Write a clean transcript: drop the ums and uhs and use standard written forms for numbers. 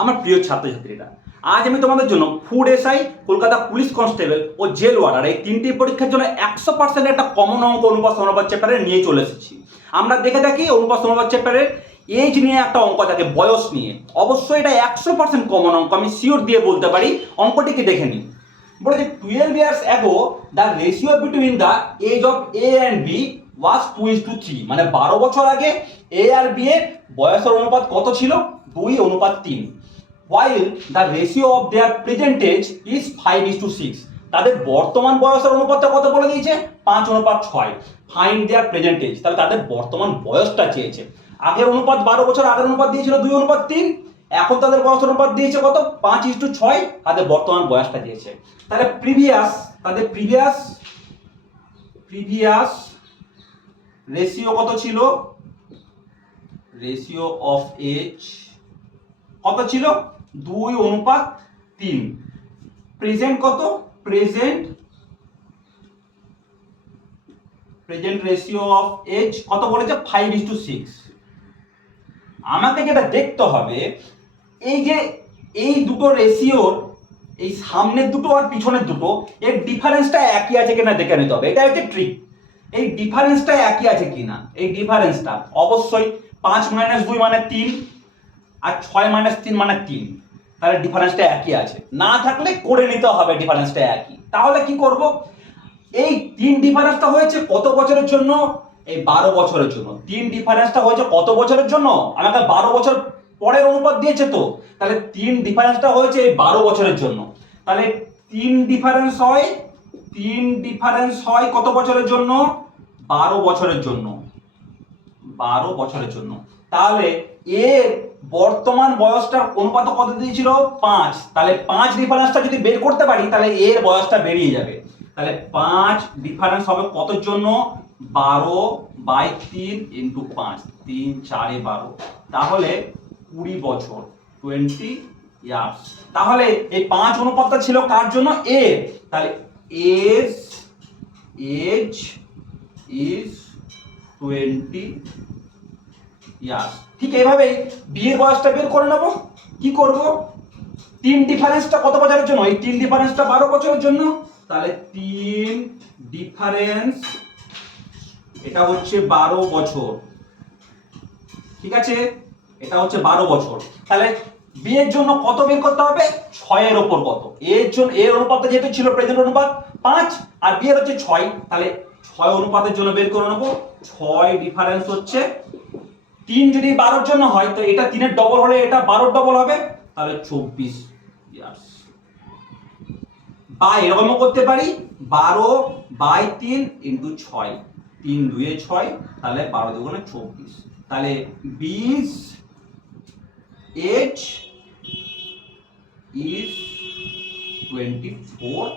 আমার প্রিয় ছাত্রছাত্রীরা, আজ আমি তোমাদের জন্য food SI, Kolkata police constable ও জেল ওয়ার্ডার এই তিনটি পরীক্ষার জন্য 100% একটা কমন অঙ্ক অনুপাত সমানুপাত চ্যাপ্টারে নিয়ে চলে এসেছি। আমরা দেখে থাকি অনুপাত সমানুপাত চ্যাপ্টারের এজ নিয়ে একটা অঙ্ক থাকে, বয়স নিয়ে। অবশ্যই এটা 100% কমন অঙ্ক, আমি শিওর দিয়ে বলতে পারি। অঙ্কটিকে দেখে নিই। বলেছে 12 years ago the ratio between the age of A and B was 2:3, মানে 12 বছর আগে এ আর বি এর বয়সের অনুপাত কত ছিল? 2:3। while the ratio of their present age is 5:6, তাদের বর্তমান বয়সের অনুপাতটা কত বলে দিয়েছে? 5:6। ফাইন্ড দেয়ার প্রেজেন্ট এজ, তাহলে তাদের বর্তমান বয়সটা চেয়েছে। আগের অনুপাত 12 বছর আগের অনুপাত দিয়েছিল 2:3, এখন তাদের বয়স অনুপাত দিয়েছে কত? 5:6, তাদের বর্তমান বয়সটা দিয়েছে। তাহলে তাদের প্রিভিয়াস রেশিও কত ছিল? রেশিও অফ এজ কত ছিল? 2:3। প্রেজেন্ট কত? প্রেজেন্ট রেশিও অফ এজ কত বলেছে? 5:6। আমাকে যেটা দেখতে হবে, এই যে এই দুটো রেশিওর, এই সামনের দুটো আর পিছনের দুটো, এর ডিফারেন্সটা একই আছে কিনা দেখে নিতে হবে। এটা হচ্ছে ট্রিক। এই ডিফারেন্সটা একই আছে কিনা, এই ডিফারেন্সটা অবশ্যই 5 - 2 মানে 3, আর 6 - 3 মানে 3, তাহলে ডিফারেন্সটা একই আছে। না থাকলে করে নিতে হবে ডিফারেন্সটা একই। তাহলে কি করব? এই 3 ডিফারেন্সটা হয়েছে কত বছরের জন্য? এই 12 বছরের জন্য। 3 ডিফারেন্সটা হয়েছে কত বছরের জন্য? আমাকে 12 বছর পরের অনুপাত দিয়েছে তো, তাহলে 3 ডিফারেন্সটা হয়েছে এই 12 বছরের জন্য। তাহলে 3 ডিফারেন্স হয় কত বছরের জন্য? 12 বছরের জন্য। 12 বছরের জন্য। তাহলে এর বর্তমান বয়সটার অনুপাত কত দিয়েছিল? 5। তাহলে 5 ডিফারেন্সটা যদি বের করতে পারি, তাহলে এর বয়সটা বেরিয়ে যাবে। তাহলে 5 ডিফারেন্স হবে কতর জন্য? 12/3 × 5, 3 4 12, তাহলে 20 বছর, 20 ইয়ার্স। তাহলে এই 5 অনুপাতটা ছিল কার জন্য? এর। তাহলে এজ ইজ 20 ইয়ার্স। ঠিক এইভাবেই বি এর বয়সটা বের করে নেব। কি করব? 3 ডিফারেন্সটা কত বছরের জন্য? এই 3 ডিফারেন্সটা 12 বছরের জন্য। তাহলে 3 ডিফারেন্স, এটা হচ্ছে 12 বছর। ঠিক আছে, এটা হচ্ছে 12 বছর। তাহলে বি এর জন্য কত বের করতে হবে? 6 এর উপর কত? এর জন্য এর অনুপাতটা যেহেতু ছিল প্রেজেন্ট অনুপাত 5, আর বি এর হচ্ছে 6, তাহলে 6 অনুপাতের জন্য বের করে নেব। 6 ডিফারেন্স হচ্ছে 3 যদি 12 এর জন্য হয়, তো এটা 3 এর ডবল হলে এটা 12 এর ডবল হবে, তাহলে 24 ইয়ার্স। বা এরকমও করতে পারি, 12/3 × 6, 3 2 6, তাহলে 12 2 24। তাহলে বি's এজ ইজ 24